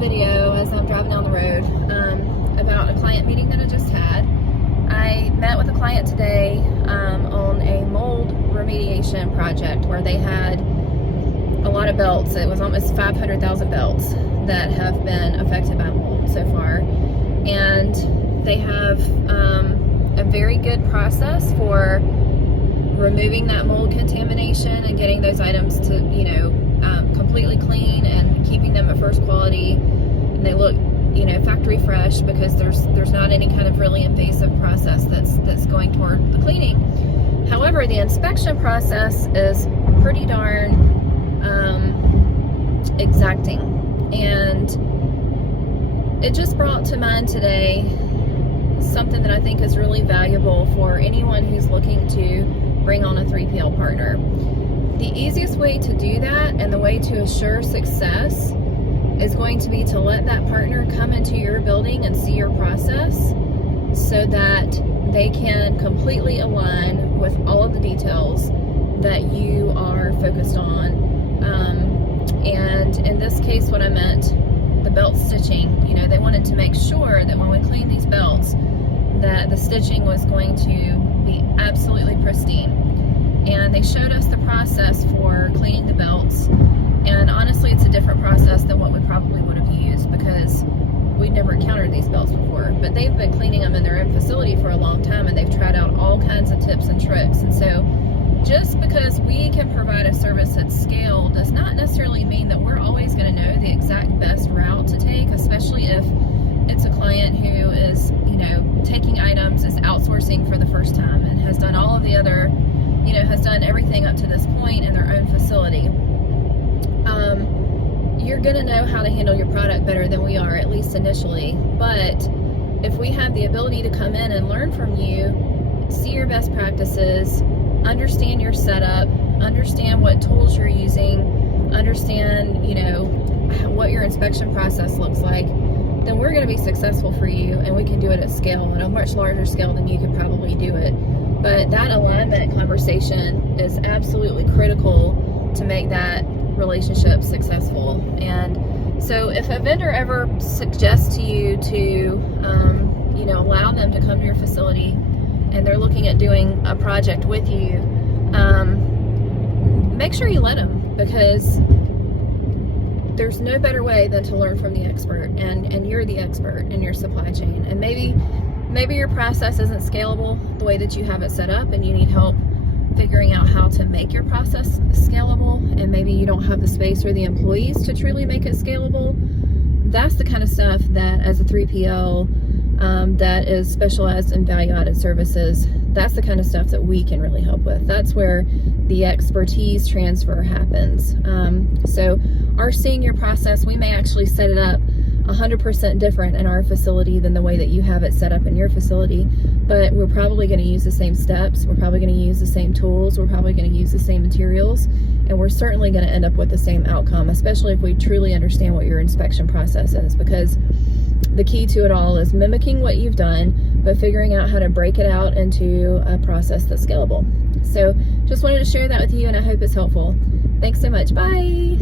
video as I'm driving down the road about a client meeting that I just had. I met with a client today on a mold remediation project where they had a lot of belts. It was almost 500,000 belts that have been affected by mold so far. And they have a very good process for removing that mold contamination and getting those items to, completely clean and keeping them at first quality. And they look, factory fresh because there's not any kind of really invasive process that's going toward the cleaning. However, the inspection process is pretty darn exacting. And it just brought to mind today something that I think is really valuable for anyone who's looking to bring on a 3PL partner. The easiest way to do that and the way to assure success is going to be to let that partner come into your building and see your process so that they can completely align with all of the details that you are focused on. And in this case, what I meant, the belt stitching, they wanted to make sure that when we clean these belts, that the stitching was going to be absolutely pristine. And they showed us the process for cleaning the belts. And honestly, it's a different process than what we probably would have used because we'd never encountered these belts before. But they've been cleaning them in their own facility for a long time, and they've tried out all kinds of tips and tricks. And so just because we can provide a service at scale does not necessarily mean that we're always going to know the exact best route to take, especially if it's a client who is, taking items, is outsourcing for the first time and has done all of the other, has done everything up to this point in their own facility. You're going to know how to handle your product better than we are, at least initially. But if we have the ability to come in and learn from you, see your best practices, understand your setup, understand what tools you're using, understand, what your inspection process looks like, then we're going to be successful for you, and we can do it at scale, at a much larger scale than you could probably do it. But that alignment conversation is absolutely critical to make that relationship successful. And so if a vendor ever suggests to you to, allow them to come to your facility and they're looking at doing a project with you, make sure you let them, because there's no better way than to learn from the expert, and you're the expert in your supply chain. And maybe your process isn't scalable the way that you have it set up, and you need help figuring out how to make your process scalable, and maybe you don't have the space or the employees to truly make it scalable. That's the kind of stuff that, as a 3PL that is specialized in value-added services, that's the kind of stuff that we can really help with. That's where the expertise transfer happens. So our seeing your process, we may actually set it up 100% different in our facility than the way that you have it set up in your facility, but we're probably going to use the same steps, we're probably going to use the same tools, we're probably going to use the same materials, and we're certainly going to end up with the same outcome, especially if we truly understand what your inspection process is, because the key to it all is mimicking what you've done, but figuring out how to break it out into a process that's scalable. So just wanted to share that with you, and I hope it's helpful. Thanks so much. Bye.